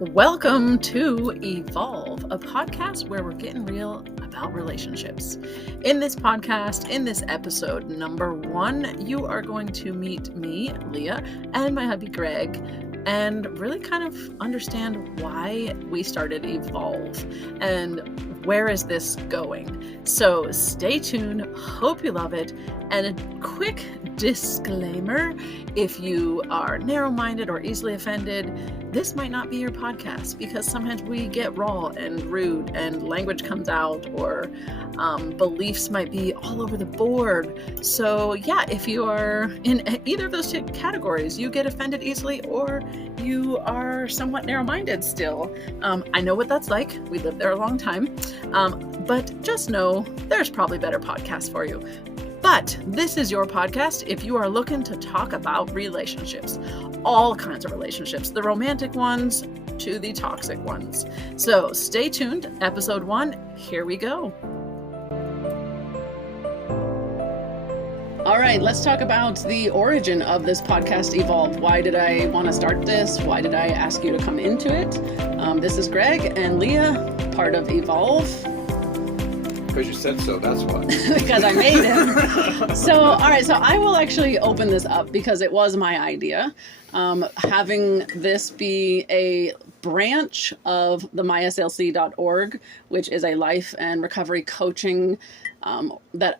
Welcome to Evolve, a podcast where we're getting real about relationships. In this podcast, in this episode number 1, you are going to meet me, Leah, and my hubby, Greg, and really kind of understand why we started Evolve and where is this going. So stay tuned, hope you love it, and a quick disclaimer, if you are narrow-minded or easily offended, this might not be your podcast because sometimes we get raw and rude and language comes out or beliefs might be all over the board. So yeah, if you are in either of those two categories, you get offended easily or you are somewhat narrow-minded still. I know what that's like. We lived there a long time. But just know there's probably better podcasts for you. But this is your podcast if you are looking to talk about relationships, all kinds of relationships, the romantic ones to the toxic ones. So stay tuned. Episode 1, here we go. All right, let's talk about the origin of this podcast, Evolve. Why did I want to start this? Why did I ask you to come into it? This is Greg and Leah, part of Evolve. Because you said so, that's why. Because I made it. So, all right, so I will actually open this up because it was my idea. Having this be a branch of the myslc.org, which is a life and recovery coaching that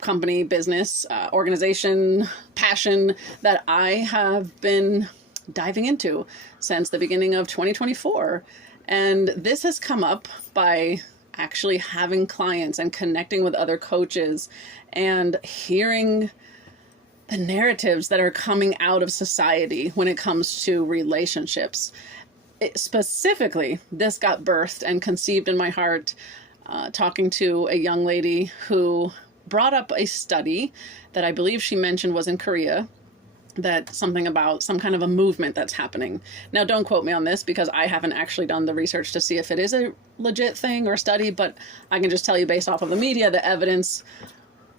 company, business, organization, passion that I have been diving into since the beginning of 2024. And this has come up by actually having clients and connecting with other coaches and hearing the narratives that are coming out of society when it comes to relationships. Specifically, this got birthed and conceived in my heart talking to a young lady who brought up a study that I believe she mentioned was in Korea, that something about some kind of a movement that's happening. Now, don't quote me on this because I haven't actually done the research to see if it is a legit thing or study, but I can just tell you based off of the media, the evidence,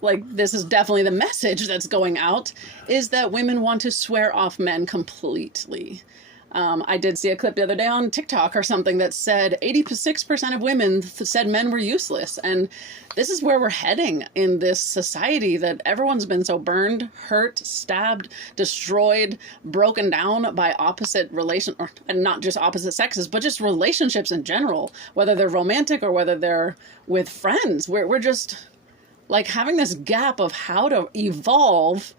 like this is definitely the message that's going out, is that women want to swear off men completely. I did see a clip the other day on TikTok or something that said 86% of women said men were useless. And this is where we're heading in this society that everyone's been so burned, hurt, stabbed, destroyed, broken down by and not just opposite sexes, but just relationships in general, whether they're romantic or whether they're with friends. We're just like having this gap of how to evolve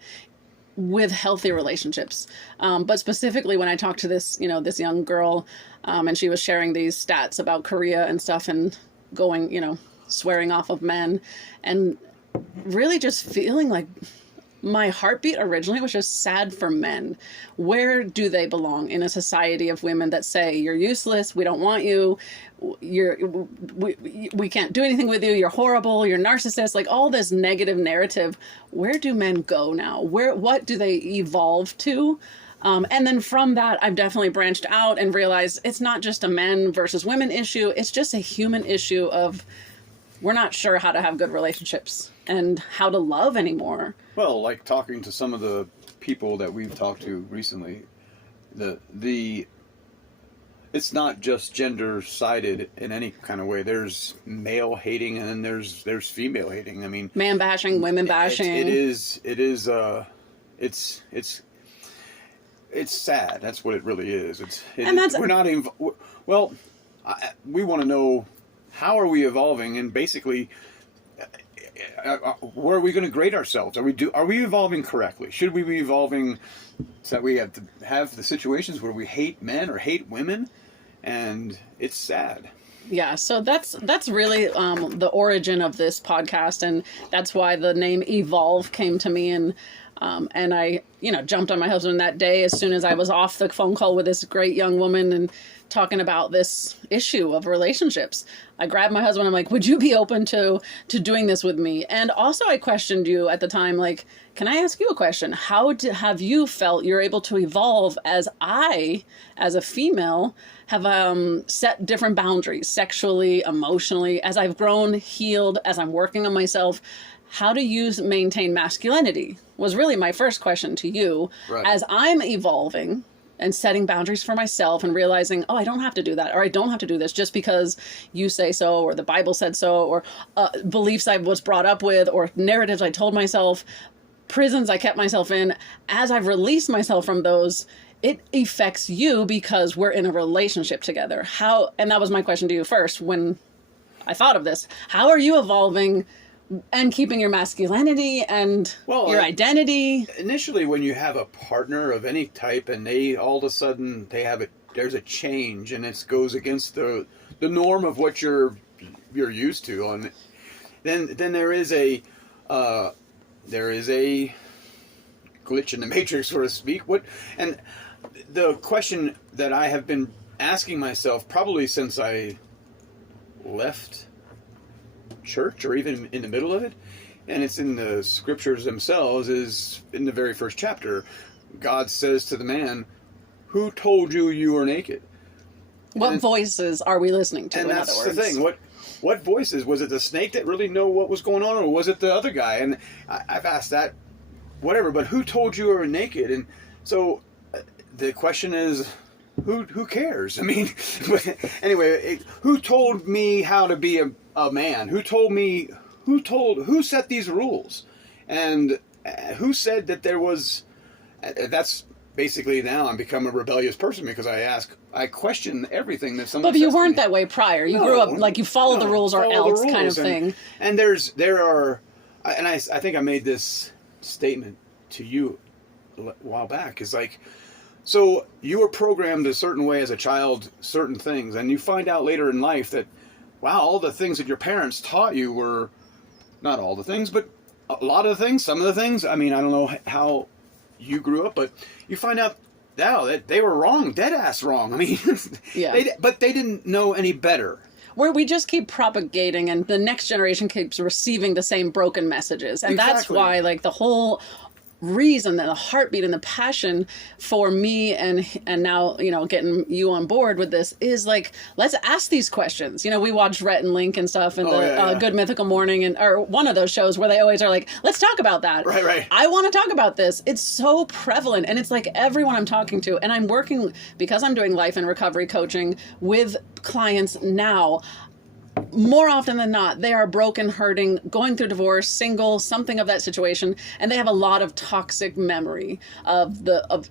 with healthy relationships. But specifically when I talked to this young girl, and she was sharing these stats about Korea and stuff and going, swearing off of men and really just feeling like my heartbeat originally was just sad for men. Where do they belong in a society of women that say, you're useless, we don't want you, we can't do anything with you, you're horrible, you're narcissist, like all this negative narrative. Where do men go now? What do they evolve to? And then from that, I've definitely branched out and realized it's not just a men versus women issue. It's just a human issue of we're not sure how to have good relationships and how to love anymore. Well, like talking to some of the people that we've talked to recently, it's not just gender-sided in any kind of way. There's male hating and then there's female hating. I mean, man bashing, women bashing. It's sad. That's what it really is. We want to know how are we evolving, and basically, where are we going to grade ourselves? Are we evolving correctly? Should we be evolving so that we have to have the situations where we hate men or hate women? And it's sad. Yeah, so that's really the origin of this podcast, and that's why the name Evolve came to me. And I, jumped on my husband that day as soon as I was off the phone call with this great young woman and talking about this issue of relationships. I grabbed my husband. I'm like, would you be open to doing this with me? And also I questioned you at the time, like, can I ask you a question? How have you felt you're able to evolve as a female, have set different boundaries sexually, emotionally, as I've grown, healed, as I'm working on myself? How do you maintain masculinity was really my first question to you. Right. As I'm evolving and setting boundaries for myself and realizing, oh, I don't have to do that, or I don't have to do this just because you say so, or the Bible said so, or beliefs I was brought up with, or narratives I told myself, prisons I kept myself in. As I've released myself from those, it affects you because we're in a relationship together. And that was my question to you first when I thought of this. How are you evolving and keeping your masculinity and your identity? Initially, when you have a partner of any type and they all of a sudden there's a change and it goes against the norm of what you're used to, and then there is a glitch in the matrix, so to speak. And the question that I have been asking myself probably since I left church, or even in the middle of it, and it's in the scriptures themselves, is in the very first chapter. God says to the man, "Who told you you were naked?" What voices are we listening to? And in that's other words? the thing. What voices? Was it the snake that really knew what was going on, or was it the other guy? And I've asked that, whatever. But who told you you were naked? And so the question is, who cares? I mean, anyway, who told me how to be a man? Who set these rules? And who said that there was, that's basically now I'm become a rebellious person because I question everything that someone But you says to weren't me. that way prior. You grew up like you follow the rules or follow else the kind of rules. thing. And I think I made this statement to you a while back, is like, so you were programmed a certain way as a child, certain things, and you find out later in life that, wow, all the things that your parents taught you were, not all the things, but a lot of the things, some of the things, I mean, I don't know how you grew up, but you find out now that they were wrong, dead ass wrong. I mean, Yeah. but they didn't know any better. Where we just keep propagating and the next generation keeps receiving the same broken messages. And that's Exactly. why like the whole reason and the heartbeat and the passion for me and now, you know, getting you on board with this is like, let's ask these questions. You know, we watched Rhett and Link and stuff and Good Mythical Morning or one of those shows where they always are like, let's talk about that. Right. I want to talk about this. It's so prevalent. And it's like everyone I'm talking to, and I'm working because I'm doing life and recovery coaching with clients now. More often than not, they are broken, hurting, going through divorce, single, something of that situation, and they have a lot of toxic memory of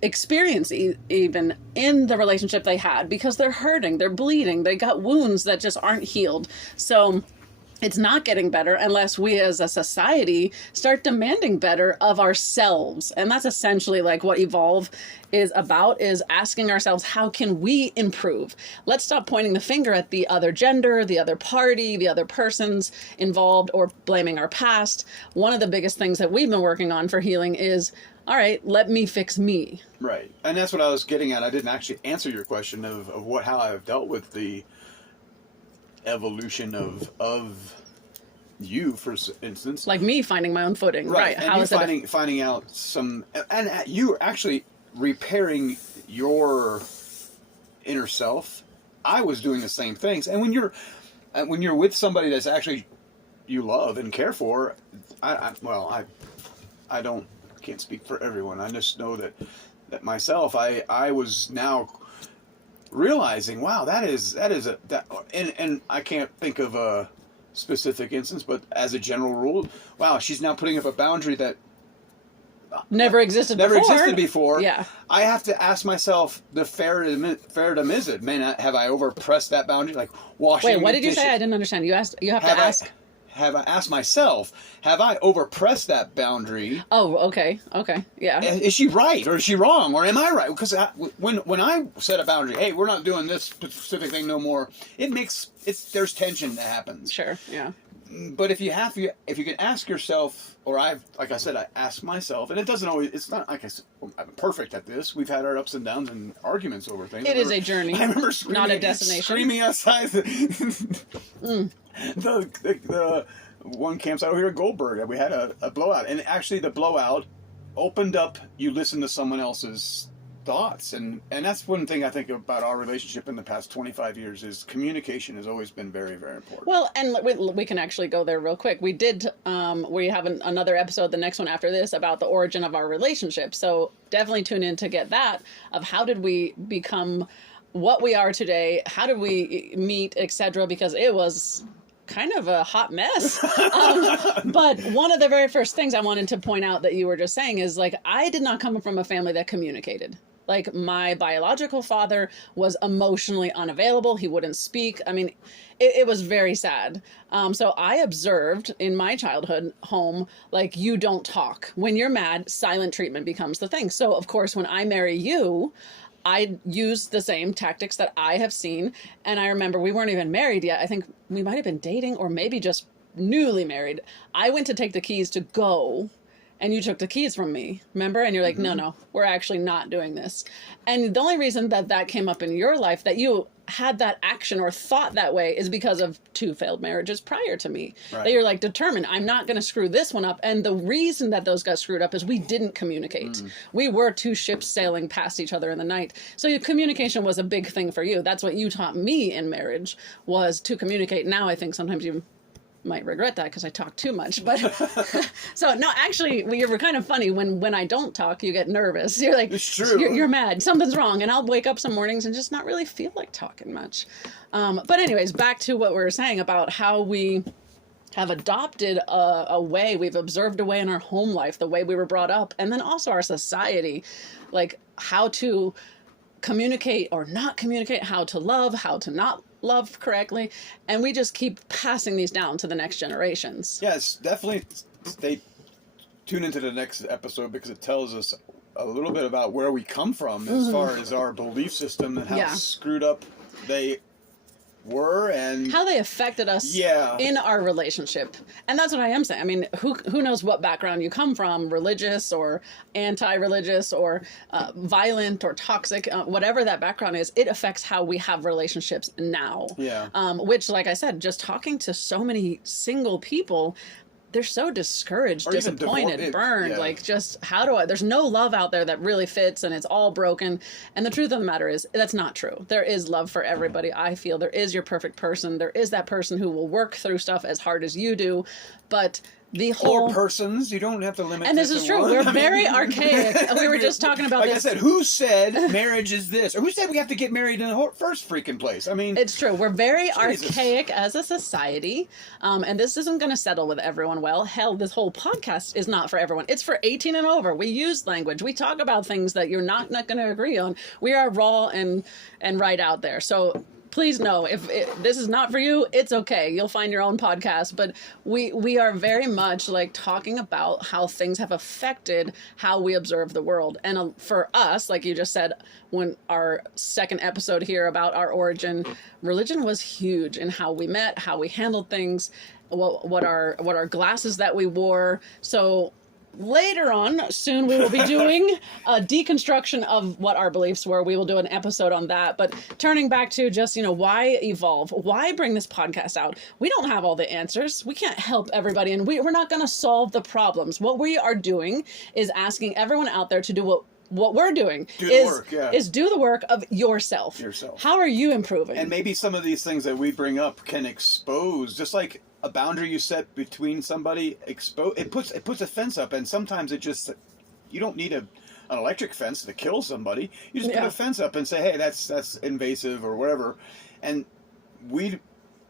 experience even in the relationship they had because they're hurting, they're bleeding, they got wounds that just aren't healed. So it's not getting better unless we as a society start demanding better of ourselves. And that's essentially like what Evolve is about, is asking ourselves, how can we improve? Let's stop pointing the finger at the other gender, the other party, the other persons involved, or blaming our past. One of the biggest things that we've been working on for healing is, all right, let me fix me. Right. And that's what I was getting at. I didn't actually answer your question of how I've dealt with the evolution of you, for instance, Like me finding my own footing, right? And you finding out some, and you actually repairing your inner self. I was doing the same things, and when you're with somebody that's actually you love and care for, I can't speak for everyone. I just know that myself, I was now realizing, wow, and I can't think of a specific instance, but as a general rule, wow, she's now putting up a boundary that never existed before. Yeah. I have to ask myself, the fairdom is it? Man, have I overpressed that boundary? Like washing. Wait, what did you dishes. say? I didn't understand. You have to ask. Have I asked myself, have I overpressed that boundary? Oh, okay, yeah. Is she right or is she wrong, or am I right? Because when I set a boundary, hey, we're not doing this specific thing no more. There's tension that happens. Sure, yeah. But if you can ask yourself, or I ask myself, and it doesn't always. It's not like I'm perfect at this. We've had our ups and downs and arguments over things. It is a journey, I remember not a destination. Screaming outside the one campsite over here at Goldberg. We had a blowout, and actually the blowout opened up. You listen to someone else's thoughts. And that's one thing I think about our relationship in the past 25 years is communication has always been very, very important. Well, and we can actually go there real quick. We did, we have another episode, the next one after this, about the origin of our relationship. So definitely tune in to get that, of how did we become what we are today, how did we meet, etc., because it was kind of a hot mess. But one of the very first things I wanted to point out that you were just saying is, like, I did not come from a family that communicated. Like, my biological father was emotionally unavailable. He wouldn't speak. I mean, it was very sad. So I observed in my childhood home, like, you don't talk. When you're mad, silent treatment becomes the thing. So, of course, when I marry you, I used the same tactics that I have seen. And I remember we weren't even married yet. I think we might have been dating or maybe just newly married. I went to take the keys to go, and you took the keys from me, remember? And you're like, no, we're actually not doing this. And the only reason that came up in your life, that you had that action or thought that way, is because of 2 failed marriages prior to me. Right. That you're like, determined, I'm not going to screw this one up. And the reason that those got screwed up is we didn't communicate. We were 2 ships sailing past each other in the night. So your communication was a big thing for you. That's what you taught me in marriage, was to communicate. Now I think sometimes you might regret that because I talk too much, but so no, actually, you're kind of funny. When I don't talk, you get nervous. You're like, it's true. You're mad. Something's wrong, and I'll wake up some mornings and just not really feel like talking much. But anyways, back to what we were saying about how we have adopted a way, we've observed a way in our home life, the way we were brought up, and then also our society, like how to communicate or not communicate, how to love, how to not love correctly, and we just keep passing these down to the next generations. Yes, definitely stay tuned into the next episode, because it tells us a little bit about where we come from as far as our belief system and how screwed up they were and how they affected us in our relationship. And that's what I am saying. I mean, who knows what background you come from, religious or anti-religious or violent or toxic, whatever that background is, it affects how we have relationships now. Yeah. Which, like I said, just talking to so many single people, they're so discouraged, disappointed, burned. Like, just there's no love out there that really fits, and it's all broken. And the truth of the matter is, that's not true. There is love for everybody. I feel there is your perfect person. There is that person who will work through stuff as hard as you do. But the whole... Or persons. You don't have to limit And this is true. One. We're very archaic. We were just talking about like this. I said, who said marriage is this? Or who said we have to get married in the first freaking place? I mean... It's true. We're very archaic as a society. And this isn't going to settle with everyone well. Hell, this whole podcast is not for everyone. It's for 18 and over. We use language. We talk about things that you're not going to agree on. We are raw and right out there. So... please know, if this is not for you, it's okay. You'll find your own podcast. But we are very much like talking about how things have affected how we observe the world. And for us, like you just said, when our second episode here about our origin, religion was huge in how we met, how we handled things, what our glasses that we wore. So later on, soon we will be doing a deconstruction of what our beliefs were. We will do an episode on that. But turning back to just, why evolve? Why bring this podcast out? We don't have all the answers. We can't help everybody, and we're not going to solve the problems. What we are doing is asking everyone out there to do what we're doing is do the work of yourself. How are you improving? And maybe some of these things that we bring up can expose, just like a boundary you set between somebody, it puts a fence up, and sometimes you don't need an electric fence to kill somebody. You just put a fence up and say, hey, that's invasive or whatever. And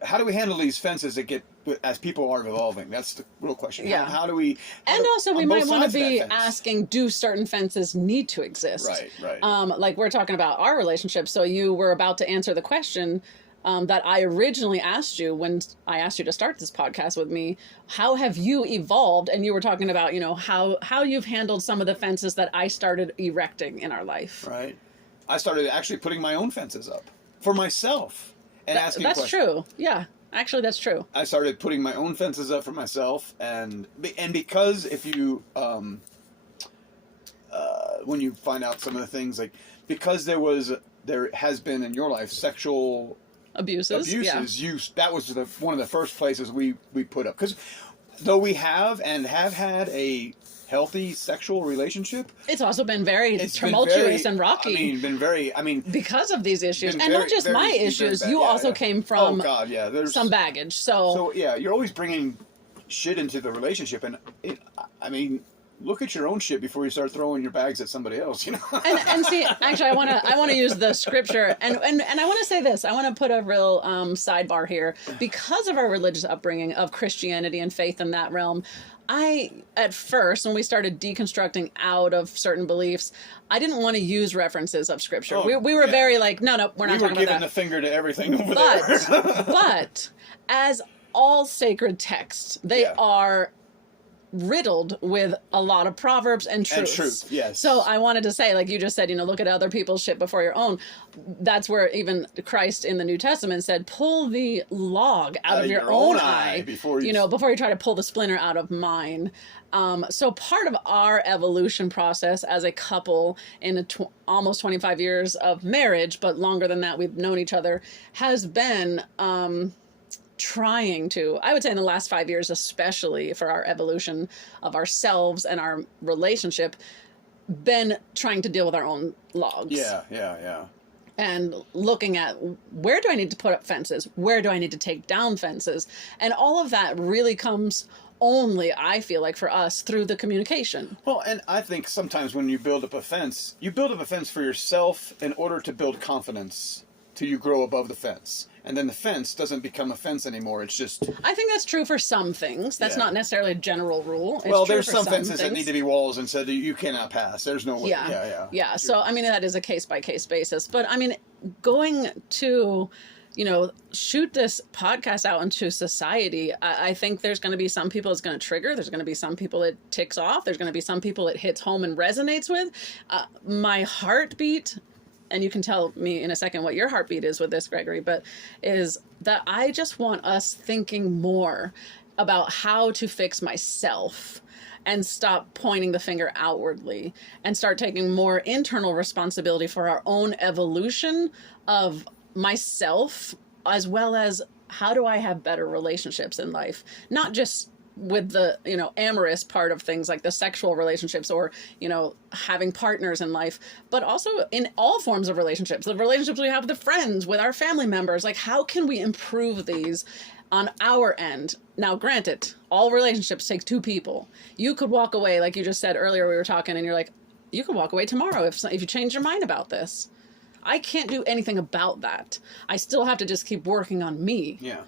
how do we handle these fences that get, as people are evolving? That's the real question. Yeah. How do we... And also we might want to be asking, do certain fences need to exist? Right. Like we're talking about our relationship. So you were about to answer the question that I originally asked you when I asked you to start this podcast with me. How have you evolved? And you were talking about, how you've handled some of the fences that I started erecting in our life. Right. I started actually putting my own fences up for myself. And asking that's true. Yeah, actually, that's true. I started putting my own fences up for myself, and because if you when you find out some of the things, like, because there has been in your life sexual abuses, that was one of the first places we put up, because though we have had a healthy sexual relationship. It's also been very It's been tumultuous very- and rocky I mean, because of these issues. been And not very- just very- my very issues. bad. You Yeah, also yeah. came Oh from God, yeah. There's some baggage. So yeah, you're always bringing shit into the relationship, and I mean, look at your own shit before you start throwing your bags at somebody else. You know. and see, actually, I want to use the scripture, and I want to say this. I want to put a real sidebar here because of our religious upbringing of Christianity and faith in that realm. At first, when we started deconstructing out of certain beliefs, I didn't want to use references of scripture. Oh, we were yeah. very like, no, we're not We were talking about giving that. the finger to everything over But there. but as all sacred texts, they Yeah. are riddled with a lot of proverbs and truths. And truth, yes. So I wanted to say, like you just said, look at other people's shit before your own. That's where even Christ in the New Testament said, pull the log out of your own eye before you before you try to pull the splinter out of mine. So part of our evolution process as a couple in almost 25 years of marriage, but longer than that, we've known each other, has been trying to, I would say in the last 5 years, especially for our evolution of ourselves and our relationship, been trying to deal with our own logs. Yeah. And looking at where do I need to put up fences? Where do I need to take down fences? And all of that really comes only, I feel like, for us through the communication. Well, and I think sometimes when you build up a fence, you build up a fence for yourself in order to build confidence till you grow above the fence. And then the fence doesn't become a fence anymore. It's just... I think that's true for some things. That's Yeah. not necessarily a general rule. It's well, true there's for some fences that things. need to be walls and said you cannot pass. There's no way. Yeah. So, I mean, that is a case-by-case basis. But, I mean, going to, shoot this podcast out into society, I think there's going to be some people it's going to trigger. There's going to be some people it ticks off. There's going to be some people it hits home and resonates with. My heartbeat... and you can tell me in a second what your heartbeat is with this, Gregory, but is that I just want us thinking more about how to fix myself and stop pointing the finger outwardly and start taking more internal responsibility for our own evolution of myself, as well as how do I have better relationships in life, not just with the, amorous part of things like the sexual relationships or, having partners in life, but also in all forms of relationships, the relationships we have with friends, with our family members, like how can we improve these on our end? Now, granted, all relationships take two people. You could walk away, like you just said earlier, we were talking and you're like, you could walk away tomorrow if you change your mind about this. I can't do anything about that. I still have to just keep working on me. Yeah.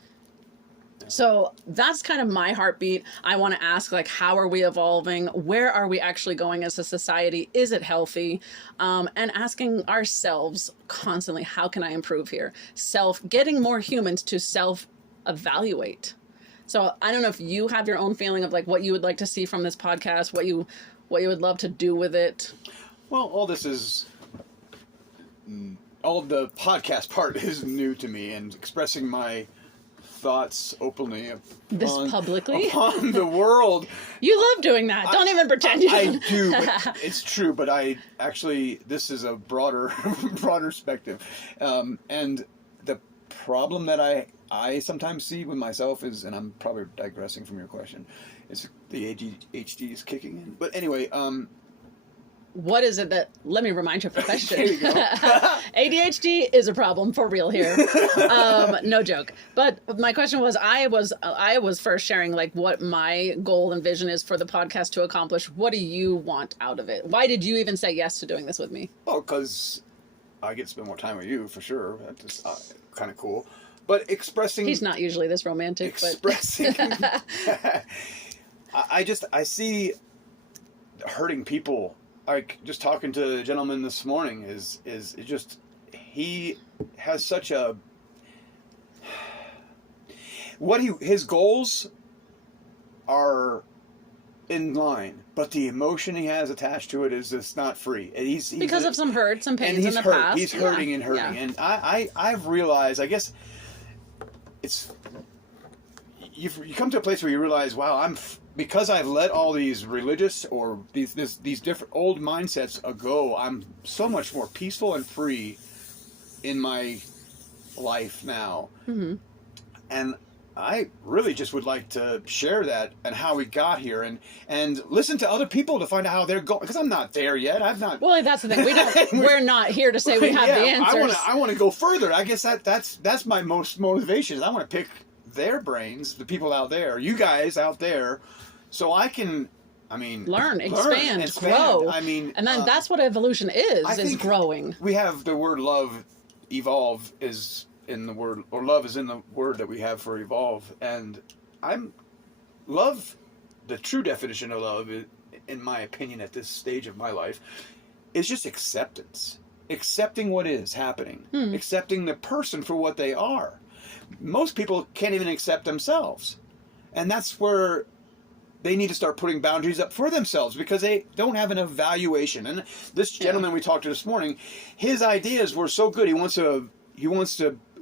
So that's kind of my heartbeat. I want to ask, like, how are we evolving? Where are we actually going as a society? Is it healthy? And asking ourselves constantly, how can I improve here? Getting more humans to self-evaluate. So I don't know if you have your own feeling of like what you would like to see from this podcast, what you would love to do with it. Well, all the podcast part is new to me, and expressing my thoughts openly Publicly upon the world. You love doing that. Don't even pretend you I don't. do, but it's true. But I actually, this is a broader spectrum, and the problem that I sometimes see with myself is, and I'm probably digressing from your question, is the ADHD is kicking in. But anyway, what is it that, let me remind you of the question. There you go. ADHD is a problem for real here. No joke. But my question was, I was first sharing like what my goal and vision is for the podcast to accomplish. What do you want out of it? Why did you even say yes to doing this with me? well, because I get to spend more time with you for sure. That's kind of cool. But expressing... He's not usually this romantic, expressing... I see hurting people. Like, just talking to a gentleman this morning is just, he has such a... his goals are in line, but the emotion he has attached to it is just not free. He's because of some hurt, some pains in the hurt. past. He's hurting and hurting. Yeah. And I've realized, I guess, it's... You come to a place where you realize, wow, because I've let all these religious or these different old mindsets go, I'm so much more peaceful and free in my life now. Mm-hmm. And I really just would like to share that and how we got here, and listen to other people to find out how they're going, because I'm not there yet. I've not. Well, that's the thing. We're not here to say we have the answers. I want to go further. I guess that's my most motivation. Is I want to pick their brains, the people out there, you guys out there, so I can. I mean, learn, expand, grow. I mean, and then that's what evolution is growing. We have the word love, evolve is in the word, or love is in the word that we have for evolve. And love, the true definition of love, in my opinion, at this stage of my life, is just acceptance. Accepting what is happening. Accepting the person for what they are. Most people can't even accept themselves. And that's where they need to start putting boundaries up for themselves, because they don't have an evaluation. And this gentleman we talked to this morning, his ideas were so good. He wants to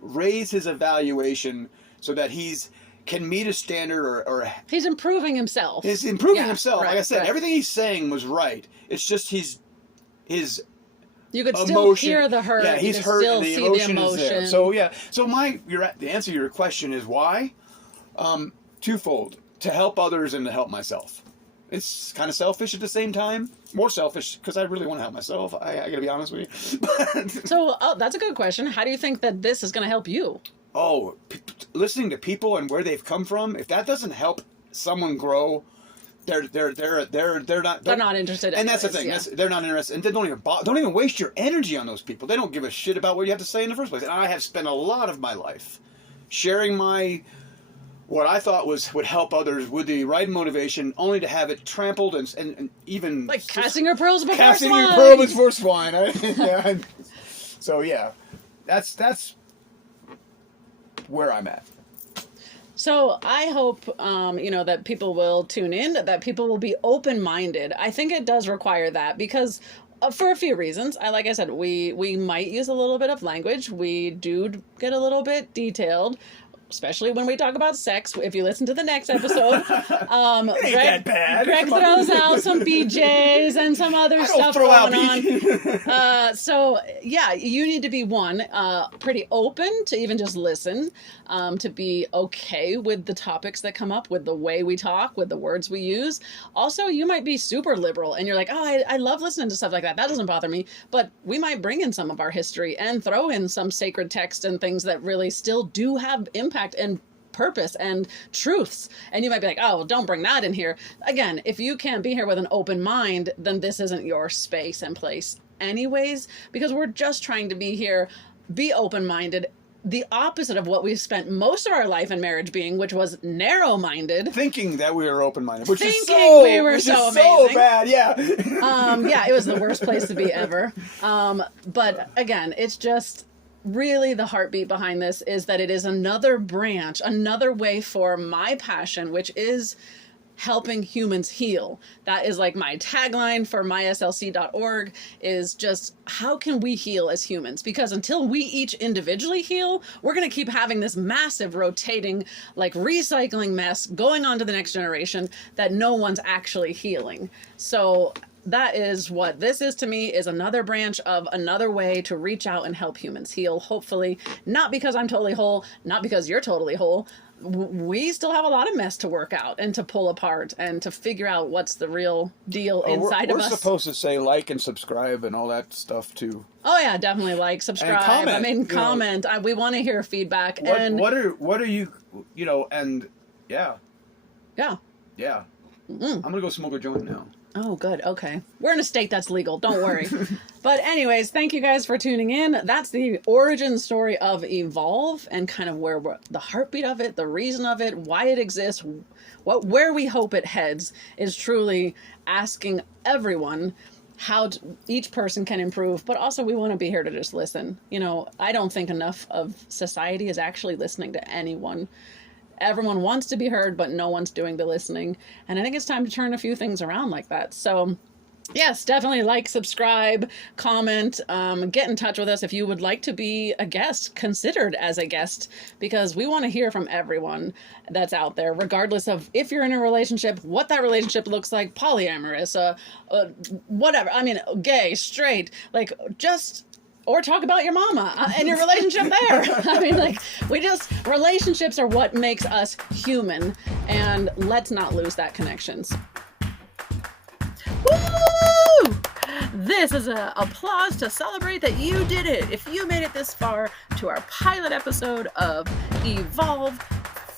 raise his evaluation so that can meet a standard, or he's improving himself. He's improving himself. Right, like I said, everything he's saying was right. It's just his you could still emotion, hear the hurt. Yeah, he's hurt, and the emotion is there. So the answer to your question is why? Twofold. To help others and to help myself. It's kind of selfish at the same time. More selfish because I really want to help myself. I got to be honest with you. So that's a good question. How do you think that this is going to help you? Oh, listening to people and where they've come from. If that doesn't help someone grow, they're not interested. And that's the thing. Yeah. They're not interested, and they don't even waste your energy on those people. They don't give a shit about what you have to say in the first place. And I have spent a lot of my life sharing what I thought would help others with the right motivation, only to have it trampled and even like casting your pearls before swine. Casting your pearls before swine. So yeah, that's where I'm at. So I hope, that people will tune in, that people will be open-minded. I think it does require that because for a few reasons. Like I said, we might use a little bit of language. We do get a little bit detailed, especially when we talk about sex. If you listen to the next episode, Greg throws out some BJs and some other stuff going on. So yeah, you need to be pretty open to even just listen, to be okay with the topics that come up, with the way we talk, with the words we use. Also, you might be super liberal and you're like, oh, I love listening to stuff like that. That doesn't bother me. But we might bring in some of our history and throw in some sacred text and things that really still do have impact and purpose and truths. And you might be like, oh, well, don't bring that in here. Again, if you can't be here with an open mind, then this isn't your space and place anyways, because we're just trying to be here, be open-minded, the opposite of what we've spent most of our life in marriage being, which was narrow-minded. Thinking that we were open-minded, which is so amazing. Bad, yeah. Yeah, it was the worst place to be ever. But again, it's just really the heartbeat behind this is that it is another branch, another way for my passion, which is helping humans heal. That is like my tagline for myslc.org, is just how can we heal as humans? Because until we each individually heal, we're going to keep having this massive rotating, like recycling mess going on to the next generation that no one's actually healing. So that is what this is to me, is another branch of another way to reach out and help humans heal. Hopefully, not because I'm totally whole, not because you're totally whole. We still have a lot of mess to work out and to pull apart and to figure out what's the real deal inside of us. We're supposed to say like and subscribe and all that stuff too. Oh yeah, definitely like, subscribe. And comment. We want to hear feedback. What are you, and yeah. Yeah. Yeah. I'm going to go smoke a joint now. Oh, good. Okay. We're in a state that's legal. Don't worry. But anyways, thank you guys for tuning in. That's the origin story of Evolve and kind of where the heartbeat of it, the reason of it, why it exists, where we hope it heads, is truly asking everyone how each person can improve. But also we want to be here to just listen. I don't think enough of society is actually listening to anyone. Everyone wants to be heard, but no one's doing the listening. And I think it's time to turn a few things around like that. So yes, definitely like, subscribe, comment, get in touch with us if you would like to be a guest, considered as a guest, because we want to hear from everyone that's out there, regardless of if you're in a relationship, what that relationship looks like, polyamorous, whatever. I mean, gay, straight, like just or talk about your mama and your relationship there. I mean, like, relationships are what makes us human, and let's not lose that connection. Woo! This is an applause to celebrate that you did it. If you made it this far to our pilot episode of Evolve,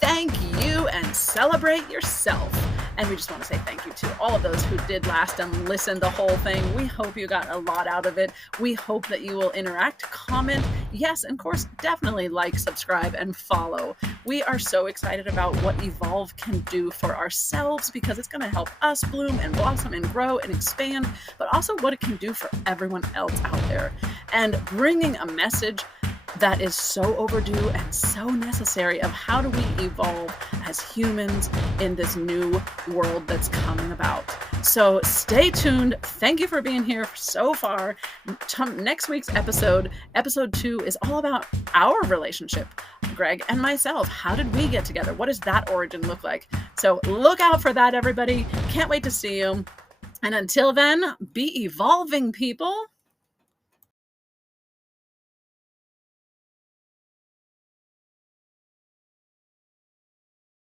thank you and celebrate yourself. And we just want to say thank you to all of those who did last and listened the whole thing. We hope you got a lot out of it. We hope that you will interact, comment, yes, and of course, definitely like, subscribe, and follow. We are so excited about what Evolve can do for ourselves, because it's going to help us bloom and blossom and grow and expand, but also what it can do for everyone else out there. And bringing a message that is so overdue and so necessary of how do we evolve as humans in this new world that's coming about. So stay tuned. Thank you for being here so far. Next week's episode 2, is all about our relationship, Greg and myself. How did we get together? What does that origin look like? So look out for that, everybody. Can't wait to see you. And until then, be evolving, people.